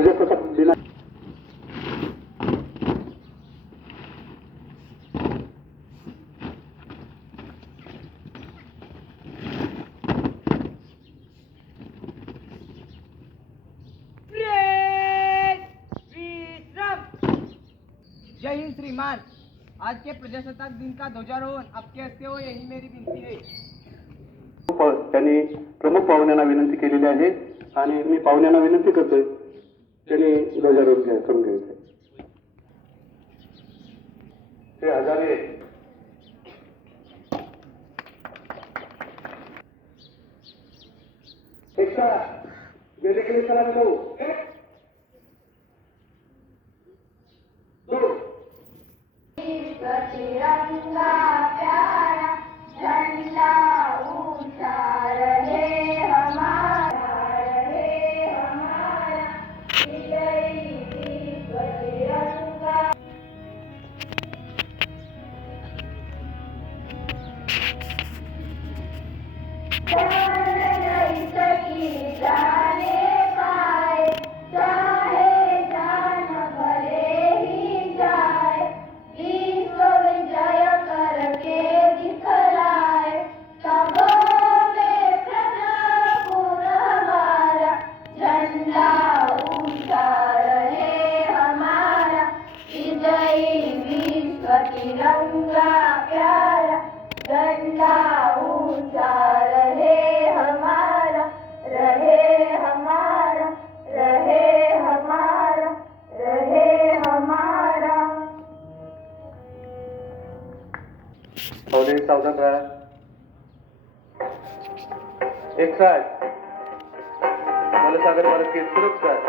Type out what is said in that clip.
प्रजासत्ताक दिना जय हिंद श्रीमान. आज के प्रजासत्ताक दिन का ध्वजारोहण? आपके हस्ते हो यही मेरी विनती है. त्यांनी प्रमुख पाहुण्यांना विनंती केलेली आहे आणि मी पाहुण्यांना विनंती करतोय. त्यांनी ध्वजारोहण करून घ्यायचं ते हजारे एकटा गेले गेले चला जाऊ एक दोन Thank you. पावले सावधान राहा एक साथ मला सागर मला केस सुरक्षात